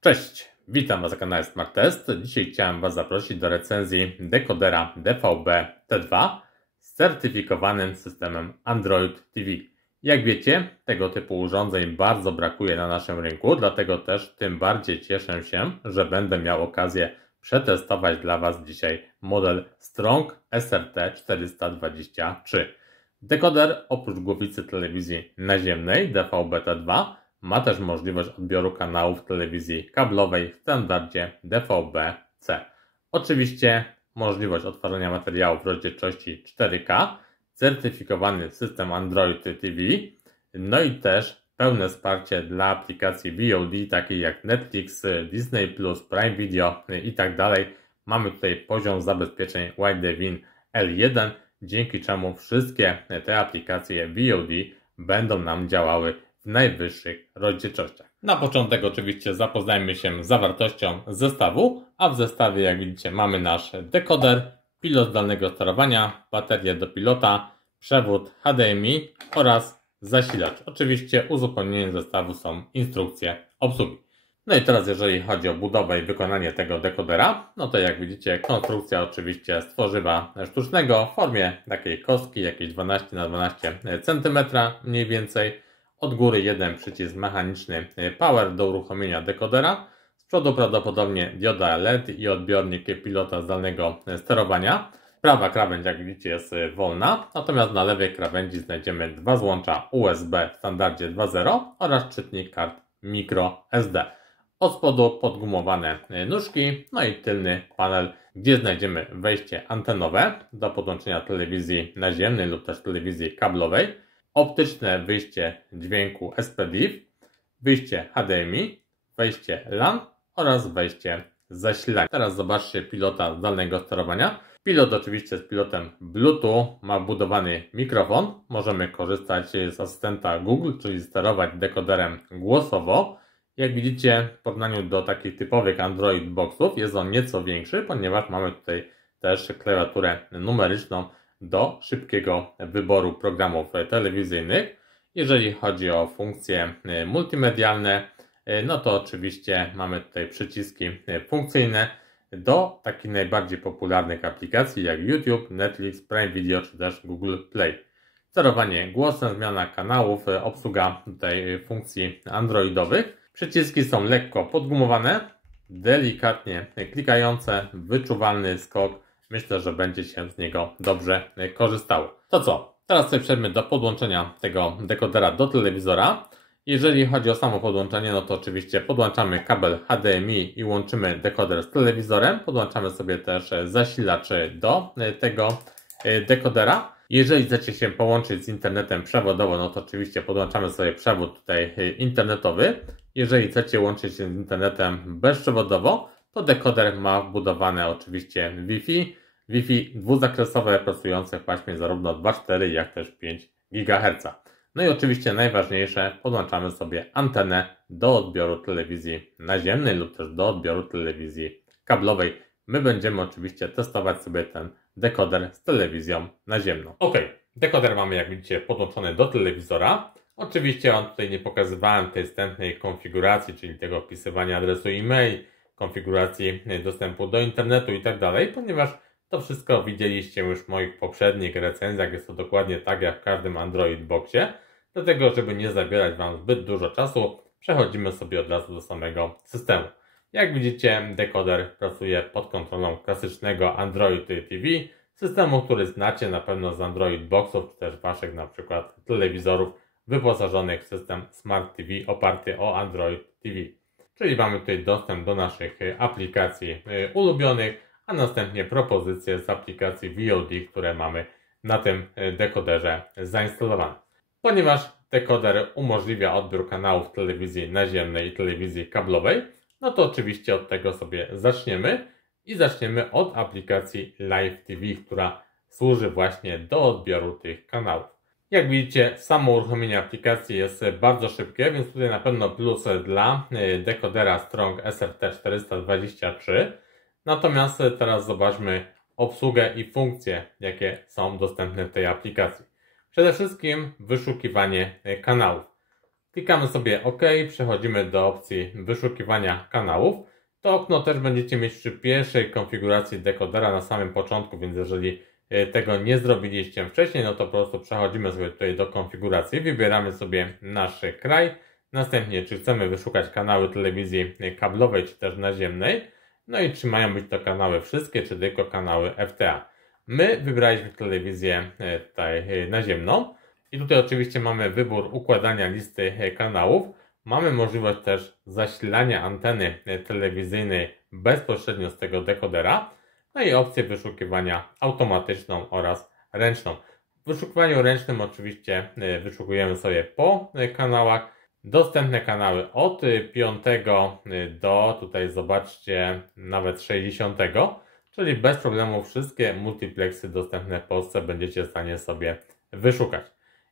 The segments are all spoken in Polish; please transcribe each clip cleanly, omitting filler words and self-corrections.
Cześć, witam Was na kanale Smart Test. Dzisiaj chciałem Was zaprosić do recenzji dekodera DVB-T2 z certyfikowanym systemem Android TV. Jak wiecie, tego typu urządzeń bardzo brakuje na naszym rynku, dlatego też tym bardziej cieszę się, że będę miał okazję przetestować dla Was dzisiaj model Strong SRT 423. Dekoder oprócz głowicy telewizji naziemnej DVB-T2 ma też możliwość odbioru kanałów telewizji kablowej w standardzie DVB-C. Oczywiście możliwość odtwarzania materiałów w rozdzielczości 4K, certyfikowany system Android TV, no i też pełne wsparcie dla aplikacji VOD takich jak Netflix, Disney+, Prime Video i tak dalej. Mamy tutaj poziom zabezpieczeń Widevin L1, dzięki czemu wszystkie te aplikacje VOD będą nam działały w najwyższych rozdzielczościach. Na początek oczywiście zapoznajmy się z zawartością zestawu, a w zestawie, jak widzicie, mamy nasz dekoder, pilot zdalnego sterowania, baterię do pilota, przewód HDMI oraz zasilacz. Oczywiście uzupełnieniem zestawu są instrukcje obsługi. No i teraz jeżeli chodzi o budowę i wykonanie tego dekodera, no to jak widzicie, konstrukcja oczywiście z tworzywa sztucznego w formie takiej kostki, jakieś 12 na 12 cm mniej więcej. Od góry jeden przycisk mechaniczny power do uruchomienia dekodera. Z przodu prawdopodobnie dioda LED i odbiornik pilota zdalnego sterowania. Prawa krawędź, jak widzicie, jest wolna, natomiast na lewej krawędzi znajdziemy dwa złącza USB w standardzie 2.0 oraz czytnik kart microSD. Od spodu podgumowane nóżki, no i tylny panel, gdzie znajdziemy wejście antenowe do podłączenia telewizji naziemnej lub też telewizji kablowej, optyczne wyjście dźwięku SPDIF, wyjście HDMI, wejście LAN oraz wejście zasilania. Teraz zobaczcie pilota zdalnego sterowania. Pilot oczywiście z pilotem Bluetooth ma wbudowany mikrofon. Możemy korzystać z asystenta Google, czyli sterować dekoderem głosowo. Jak widzicie, w porównaniu do takich typowych Android boxów jest on nieco większy, ponieważ mamy tutaj też klawiaturę numeryczną do szybkiego wyboru programów telewizyjnych. Jeżeli chodzi o funkcje multimedialne, no to oczywiście mamy tutaj przyciski funkcyjne do takich najbardziej popularnych aplikacji jak YouTube, Netflix, Prime Video czy też Google Play. Sterowanie głosem, zmiana kanałów, obsługa tutaj funkcji androidowych. Przyciski są lekko podgumowane, delikatnie klikające, wyczuwalny skok. Myślę, że będzie się z niego dobrze korzystało. To co? Teraz sobie przejdźmy do podłączenia tego dekodera do telewizora. Jeżeli chodzi o samo podłączenie, no to oczywiście podłączamy kabel HDMI i łączymy dekoder z telewizorem. Podłączamy sobie też zasilacz do tego dekodera. Jeżeli chcecie się połączyć z internetem przewodowo, no to oczywiście podłączamy sobie przewód tutaj internetowy. Jeżeli chcecie łączyć się z internetem bezprzewodowo, to dekoder ma wbudowane oczywiście Wi-Fi dwuzakresowe pracujące w paśmie zarówno 2,4 jak też 5 GHz. No i oczywiście najważniejsze, podłączamy sobie antenę do odbioru telewizji naziemnej lub też do odbioru telewizji kablowej. My będziemy oczywiście testować sobie ten dekoder z telewizją naziemną. Ok, dekoder mamy, jak widzicie, podłączony do telewizora. Oczywiście Wam tutaj nie pokazywałem tej wstępnej konfiguracji, czyli tego wpisywania adresu e-mail, konfiguracji dostępu do internetu i tak dalej, ponieważ to wszystko widzieliście już w moich poprzednich recenzjach. Jest to dokładnie tak jak w każdym Android Boxie. Dlatego, żeby nie zabierać Wam zbyt dużo czasu, przechodzimy sobie od razu do samego systemu. Jak widzicie, dekoder pracuje pod kontrolą klasycznego Android TV, systemu, który znacie na pewno z Android Boxów, czy też Waszych na przykład telewizorów wyposażonych w system Smart TV oparty o Android TV. Czyli mamy tutaj dostęp do naszych aplikacji ulubionych, a następnie propozycje z aplikacji VOD, które mamy na tym dekoderze zainstalowane. Ponieważ dekoder umożliwia odbiór kanałów telewizji naziemnej i telewizji kablowej, no to oczywiście od tego sobie zaczniemy i zaczniemy od aplikacji Live TV, która służy właśnie do odbioru tych kanałów. Jak widzicie, samo uruchomienie aplikacji jest bardzo szybkie, więc tutaj na pewno plus dla dekodera Strong SRT 423. Natomiast teraz zobaczmy obsługę i funkcje, jakie są dostępne w tej aplikacji. Przede wszystkim wyszukiwanie kanałów. Klikamy sobie OK, przechodzimy do opcji wyszukiwania kanałów. To okno też będziecie mieć przy pierwszej konfiguracji dekodera na samym początku, więc jeżeli tego nie zrobiliście wcześniej, no to po prostu przechodzimy sobie tutaj do konfiguracji, wybieramy sobie nasz kraj, następnie czy chcemy wyszukać kanały telewizji kablowej czy też naziemnej, no i czy mają być to kanały wszystkie, czy tylko kanały FTA. My wybraliśmy telewizję tutaj naziemną i tutaj oczywiście mamy wybór układania listy kanałów. Mamy możliwość też zasilania anteny telewizyjnej bezpośrednio z tego dekodera, no i opcję wyszukiwania automatyczną oraz ręczną. W wyszukiwaniu ręcznym oczywiście wyszukujemy sobie po kanałach. Dostępne kanały od 5 do, tutaj zobaczcie, nawet 60, czyli bez problemu wszystkie multiplexy dostępne w Polsce będziecie w stanie sobie wyszukać.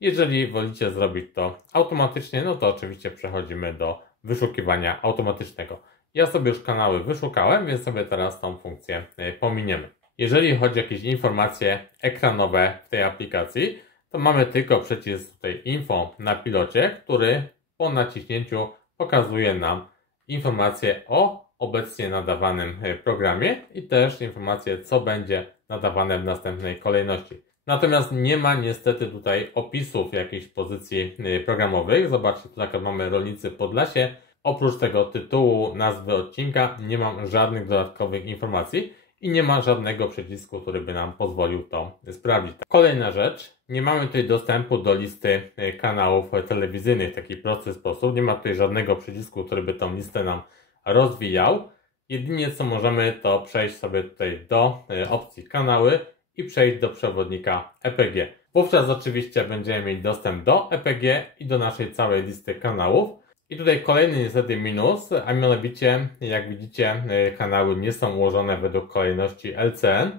Jeżeli wolicie zrobić to automatycznie, no to oczywiście przechodzimy do wyszukiwania automatycznego. Ja sobie już kanały wyszukałem, więc sobie teraz tą funkcję pominiemy. Jeżeli chodzi o jakieś informacje ekranowe w tej aplikacji, to mamy tylko przycisk tutaj info na pilocie, który po naciśnięciu pokazuje nam informacje o obecnie nadawanym programie i też informacje, co będzie nadawane w następnej kolejności. Natomiast nie ma niestety tutaj opisów jakichś pozycji programowych. Zobaczcie, tutaj mamy Rolnicy Podlasie. Oprócz tego tytułu, nazwy odcinka nie mam żadnych dodatkowych informacji i nie ma żadnego przycisku, który by nam pozwolił to sprawdzić. Kolejna rzecz, nie mamy tutaj dostępu do listy kanałów telewizyjnych w taki prosty sposób. Nie ma tutaj żadnego przycisku, który by tą listę nam rozwijał. Jedynie co możemy, to przejść sobie tutaj do opcji kanały i przejść do przewodnika EPG. Wówczas oczywiście będziemy mieć dostęp do EPG i do naszej całej listy kanałów. I tutaj kolejny niestety minus, a mianowicie, jak widzicie, kanały nie są ułożone według kolejności LCN,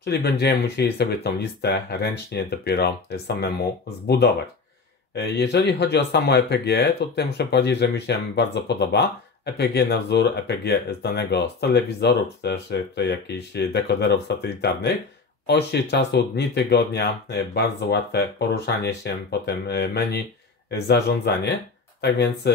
czyli będziemy musieli sobie tą listę ręcznie dopiero samemu zbudować. Jeżeli chodzi o samo EPG, to tutaj muszę powiedzieć, że mi się bardzo podoba. EPG na wzór EPG zdanego z telewizoru, czy też tutaj jakichś dekoderów satelitarnych. Osi czasu, dni tygodnia, bardzo łatwe poruszanie się po tym menu, zarządzanie. Tak więc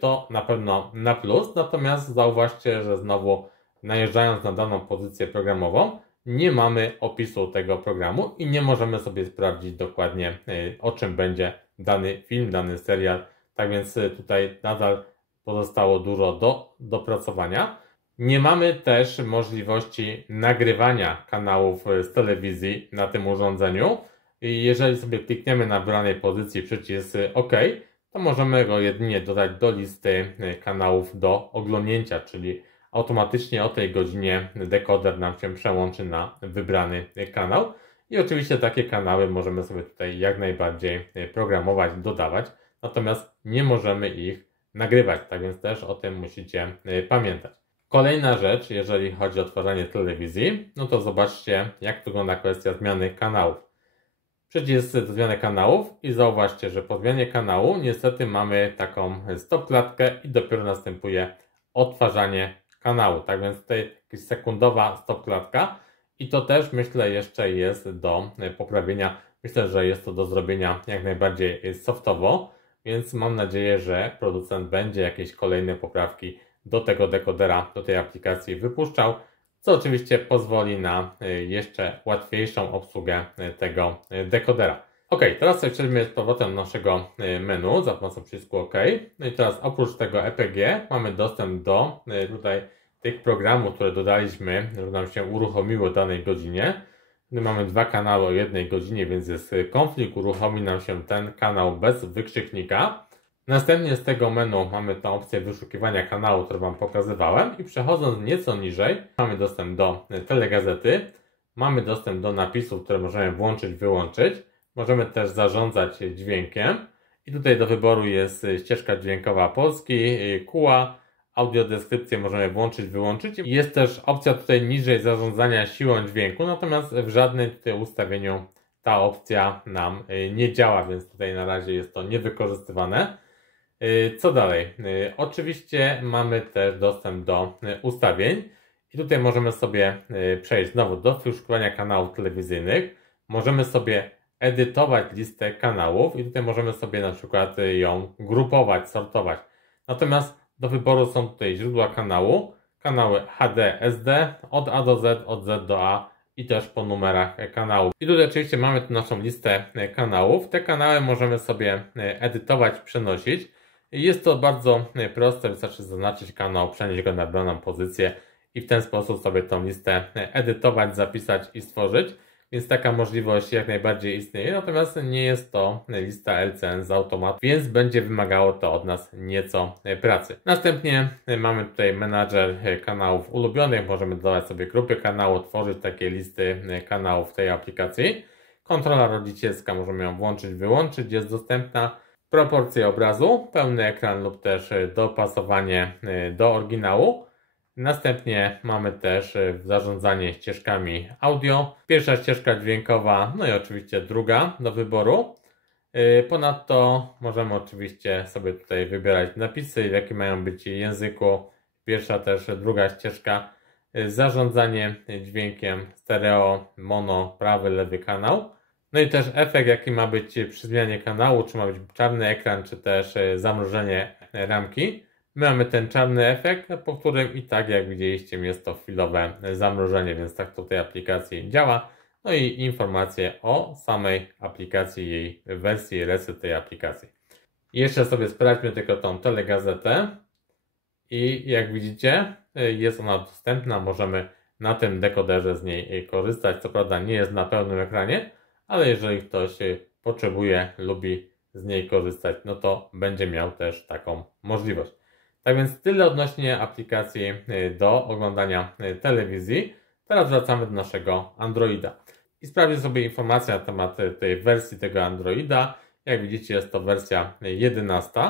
to na pewno na plus. Natomiast zauważcie, że znowu najeżdżając na daną pozycję programową, nie mamy opisu tego programu i nie możemy sobie sprawdzić dokładnie, o czym będzie dany film, dany serial. Tak więc tutaj nadal pozostało dużo do dopracowania. Nie mamy też możliwości nagrywania kanałów z telewizji na tym urządzeniu. Jeżeli sobie klikniemy na wybranej pozycji przycisk OK, to możemy go jedynie dodać do listy kanałów do oglądnięcia, czyli automatycznie o tej godzinie dekoder nam się przełączy na wybrany kanał. I oczywiście takie kanały możemy sobie tutaj jak najbardziej programować, dodawać, natomiast nie możemy ich nagrywać, tak więc też o tym musicie pamiętać. Kolejna rzecz, jeżeli chodzi o tworzenie telewizji, no to zobaczcie, jak wygląda kwestia zmiany kanałów. Przycisk do zmiany kanałów i zauważcie, że po zmianie kanału niestety mamy taką stop klatkę i dopiero następuje odtwarzanie kanału. Tak więc tutaj jakaś sekundowa stop klatka i to też myślę jeszcze jest do poprawienia. Myślę, że jest to do zrobienia jak najbardziej softowo, więc mam nadzieję, że producent będzie jakieś kolejne poprawki do tego dekodera, do tej aplikacji wypuszczał, co oczywiście pozwoli na jeszcze łatwiejszą obsługę tego dekodera. Ok, teraz sobie przejdźmy z powrotem do naszego menu za pomocą przycisku OK. No i teraz oprócz tego EPG mamy dostęp do tutaj tych programów, które dodaliśmy, żeby nam się uruchomiło w danej godzinie. My mamy dwa kanały o jednej godzinie, więc jest konflikt, uruchomi nam się ten kanał bez wykrzyknika. Następnie z tego menu mamy tę opcję wyszukiwania kanału, którą Wam pokazywałem i przechodząc nieco niżej mamy dostęp do telegazety, mamy dostęp do napisów, które możemy włączyć, wyłączyć, możemy też zarządzać dźwiękiem i tutaj do wyboru jest ścieżka dźwiękowa Polski, KUA, audiodeskrypcję możemy włączyć, wyłączyć. Jest też opcja tutaj niżej zarządzania siłą dźwięku, natomiast w żadnym tutaj ustawieniu ta opcja nam nie działa, więc tutaj na razie jest to niewykorzystywane. Co dalej? Oczywiście mamy też dostęp do ustawień i tutaj możemy sobie przejść znowu do wyszukiwania kanałów telewizyjnych. Możemy sobie edytować listę kanałów i tutaj możemy sobie na przykład ją grupować, sortować. Natomiast do wyboru są tutaj źródła kanału, kanały HD, SD, od A do Z, od Z do A i też po numerach kanałów. I tutaj oczywiście mamy tu naszą listę kanałów. Te kanały możemy sobie edytować, przenosić. Jest to bardzo proste, wystarczy zaznaczyć kanał, przenieść go na daną pozycję i w ten sposób sobie tą listę edytować, zapisać i stworzyć. Więc taka możliwość jak najbardziej istnieje, natomiast nie jest to lista LCN z automatu, więc będzie wymagało to od nas nieco pracy. Następnie mamy tutaj menadżer kanałów ulubionych, możemy dodawać sobie grupy kanału, tworzyć takie listy kanałów w tej aplikacji. Kontrola rodzicielska, możemy ją włączyć, wyłączyć, jest dostępna. Proporcje obrazu, pełny ekran lub też dopasowanie do oryginału. Następnie mamy też zarządzanie ścieżkami audio. Pierwsza ścieżka dźwiękowa, no i oczywiście druga do wyboru. Ponadto możemy oczywiście sobie tutaj wybierać napisy, w jakim mają być języku. Pierwsza też druga ścieżka. Zarządzanie dźwiękiem stereo, mono, prawy, lewy kanał. No i też efekt, jaki ma być przy zmianie kanału, czy ma być czarny ekran, czy też zamrożenie ramki. My mamy ten czarny efekt, po którym i tak jak widzieliście jest to chwilowe zamrożenie, więc tak to w tej aplikacji działa. No i informacje o samej aplikacji, jej wersji, reset tej aplikacji. I jeszcze sobie sprawdźmy tylko tą telegazetę i jak widzicie jest ona dostępna, możemy na tym dekoderze z niej korzystać. Co prawda nie jest na pełnym ekranie, ale jeżeli ktoś potrzebuje, lubi z niej korzystać, no to będzie miał też taką możliwość. Tak więc tyle odnośnie aplikacji do oglądania telewizji. Teraz wracamy do naszego Androida. I sprawdzę sobie informacje na temat tej wersji tego Androida. Jak widzicie jest to wersja 11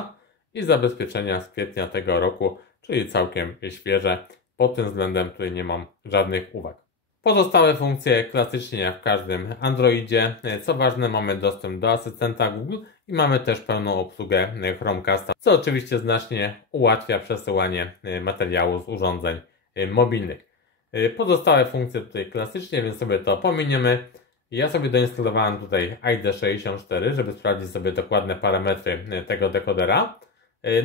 i zabezpieczenia z kwietnia tego roku, czyli całkiem świeże. Pod tym względem tutaj nie mam żadnych uwag. Pozostałe funkcje klasycznie jak w każdym Androidzie. Co ważne, mamy dostęp do asystenta Google i mamy też pełną obsługę Chromecasta, co oczywiście znacznie ułatwia przesyłanie materiału z urządzeń mobilnych. Pozostałe funkcje tutaj klasycznie, więc sobie to pominiemy. Ja sobie doinstalowałem tutaj ID64, żeby sprawdzić sobie dokładne parametry tego dekodera.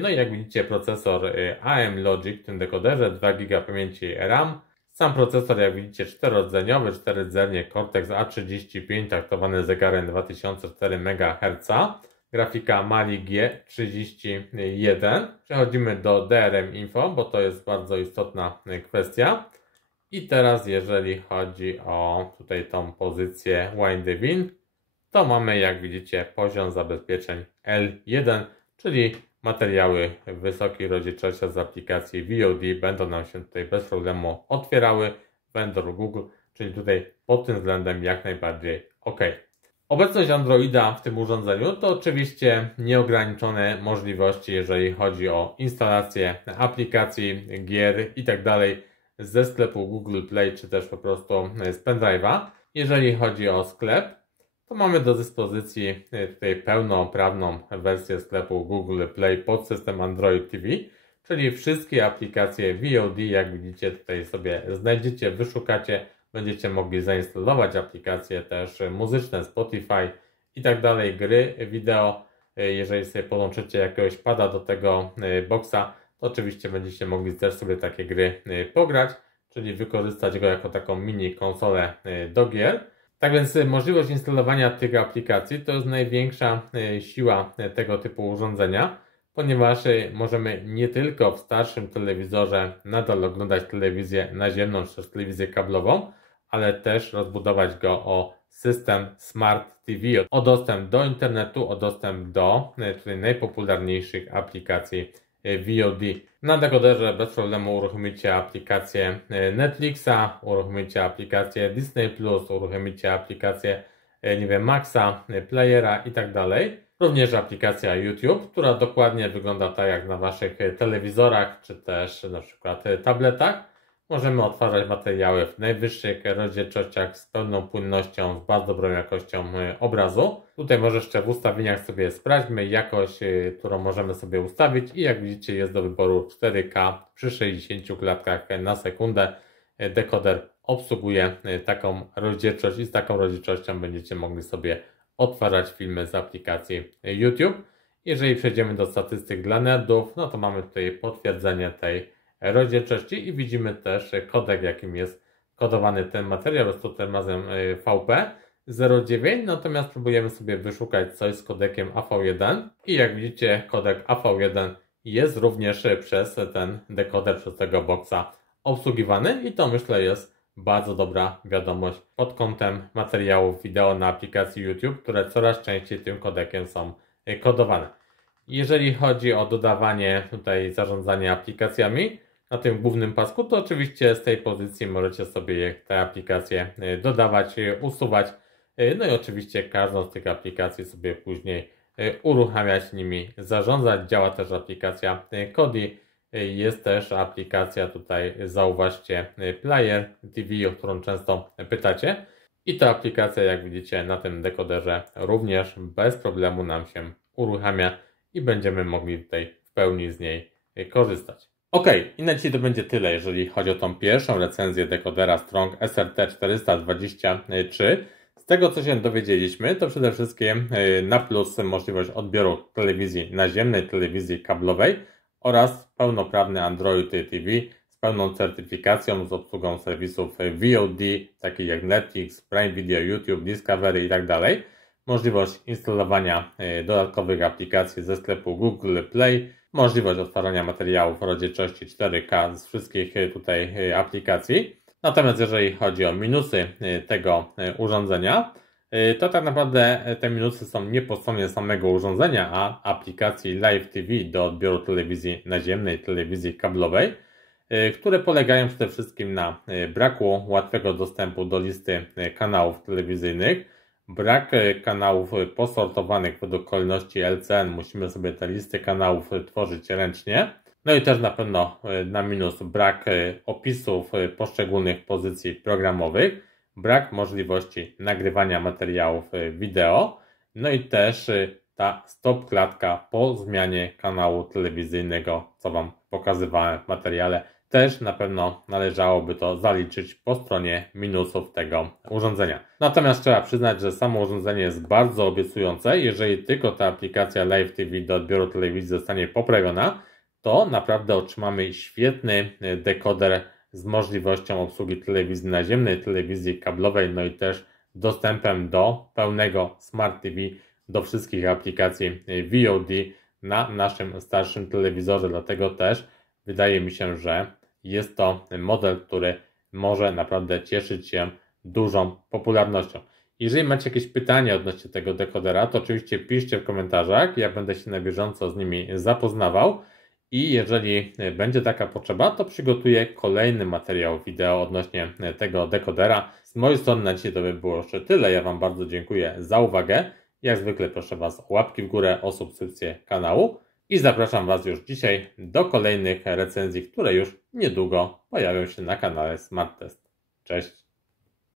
No i jak widzicie procesor AM Logic w tym dekoderze, 2 GB pamięci RAM. Sam procesor, jak widzicie, 4-rdzeniowy, 4-rdzenie Cortex A35, taktowany zegarem 2004 MHz. Grafika Mali G31. Przechodzimy do DRM Info, bo to jest bardzo istotna kwestia. I teraz jeżeli chodzi o tutaj tą pozycję Windowin, to mamy, jak widzicie, poziom zabezpieczeń L1, czyli materiały wysokiej rozdzielczości z aplikacji VOD będą nam się tutaj bez problemu otwierały. Vendor Google, czyli tutaj pod tym względem jak najbardziej ok. Obecność Androida w tym urządzeniu to oczywiście nieograniczone możliwości, jeżeli chodzi o instalację aplikacji, gier itd. ze sklepu Google Play, czy też po prostu z pendrive'a. Jeżeli chodzi o sklep, to mamy do dyspozycji tutaj pełnoprawną wersję sklepu Google Play pod system Android TV, czyli wszystkie aplikacje VOD, jak widzicie tutaj sobie znajdziecie, wyszukacie, będziecie mogli zainstalować aplikacje też muzyczne, Spotify i tak dalej, gry, wideo. Jeżeli sobie podłączycie jakiegoś pada do tego boxa, to oczywiście będziecie mogli też sobie takie gry pograć, czyli wykorzystać go jako taką mini konsolę do gier. Tak więc możliwość instalowania tych aplikacji to jest największa siła tego typu urządzenia, ponieważ możemy nie tylko w starszym telewizorze nadal oglądać telewizję naziemną czy też telewizję kablową, ale też rozbudować go o system Smart TV, o dostęp do internetu, o dostęp do tutaj najpopularniejszych aplikacji VOD. Na dekoderze bez problemu uruchomicie aplikację Netflixa, uruchomicie aplikację Disney+, uruchomicie aplikację, nie wiem, Maxa, Playera i tak dalej. Również aplikacja YouTube, która dokładnie wygląda tak jak na waszych telewizorach, czy też na przykład tabletach. Możemy odtwarzać materiały w najwyższych rozdzielczościach z pełną płynnością, z bardzo dobrą jakością obrazu. Tutaj może jeszcze w ustawieniach sobie sprawdźmy jakość, którą możemy sobie ustawić i jak widzicie jest do wyboru 4K przy 60 klatkach na sekundę. Dekoder obsługuje taką rozdzielczość i z taką rozdzielczością będziecie mogli sobie odtwarzać filmy z aplikacji YouTube. Jeżeli przejdziemy do statystyk dla nerdów, no to mamy tutaj potwierdzenie tej rozdzielczości i widzimy też kodek, jakim jest kodowany ten materiał, jest to termazem VP09, natomiast próbujemy sobie wyszukać coś z kodekiem AV1 i jak widzicie, kodek AV1 jest również przez ten dekoder, przez tego boxa obsługiwany i to myślę jest bardzo dobra wiadomość pod kątem materiałów wideo na aplikacji YouTube, które coraz częściej tym kodekiem są kodowane. Jeżeli chodzi o dodawanie tutaj zarządzania aplikacjami na tym głównym pasku, to oczywiście z tej pozycji możecie sobie te aplikacje dodawać, usuwać. No i oczywiście każdą z tych aplikacji sobie później uruchamiać, nimi zarządzać. Działa też aplikacja Kodi. Jest też aplikacja, tutaj zauważcie, Player TV, o którą często pytacie. I ta aplikacja, jak widzicie, na tym dekoderze również bez problemu nam się uruchamia i będziemy mogli tutaj w pełni z niej korzystać. Ok, i na dzisiaj to będzie tyle, jeżeli chodzi o tą pierwszą recenzję dekodera Strong SRT423. Z tego, co się dowiedzieliśmy, to przede wszystkim na plus możliwość odbioru telewizji naziemnej, telewizji kablowej oraz pełnoprawny Android TV z pełną certyfikacją, z obsługą serwisów VOD, takich jak Netflix, Prime Video, YouTube, Discovery itd. Możliwość instalowania dodatkowych aplikacji ze sklepu Google Play, możliwość odtwarzania materiałów w rozdzielczości 4K z wszystkich tutaj aplikacji. Natomiast jeżeli chodzi o minusy tego urządzenia, to tak naprawdę te minusy są nie po stronie samego urządzenia, a aplikacji Live TV do odbioru telewizji naziemnej, telewizji kablowej, które polegają przede wszystkim na braku łatwego dostępu do listy kanałów telewizyjnych, brak kanałów posortowanych według kolejności LCN, musimy sobie te listy kanałów tworzyć ręcznie. No i też na pewno na minus brak opisów poszczególnych pozycji programowych, brak możliwości nagrywania materiałów wideo, no i też ta stop klatka po zmianie kanału telewizyjnego, co Wam pokazywałem w materiale. Też na pewno należałoby to zaliczyć po stronie minusów tego urządzenia. Natomiast trzeba przyznać, że samo urządzenie jest bardzo obiecujące. Jeżeli tylko ta aplikacja Live TV do odbioru telewizji zostanie poprawiona, to naprawdę otrzymamy świetny dekoder z możliwością obsługi telewizji naziemnej, telewizji kablowej, no i też dostępem do pełnego Smart TV, do wszystkich aplikacji VOD na naszym starszym telewizorze. Dlatego też wydaje mi się, że jest to model, który może naprawdę cieszyć się dużą popularnością. Jeżeli macie jakieś pytania odnośnie tego dekodera, to oczywiście piszcie w komentarzach, ja będę się na bieżąco z nimi zapoznawał i jeżeli będzie taka potrzeba, to przygotuję kolejny materiał wideo odnośnie tego dekodera. Z mojej strony na dzisiaj to by było jeszcze tyle. Ja Wam bardzo dziękuję za uwagę. Jak zwykle proszę Was o łapki w górę, o subskrypcję kanału. I zapraszam Was już dzisiaj do kolejnych recenzji, które już niedługo pojawią się na kanale Smart Test. Cześć!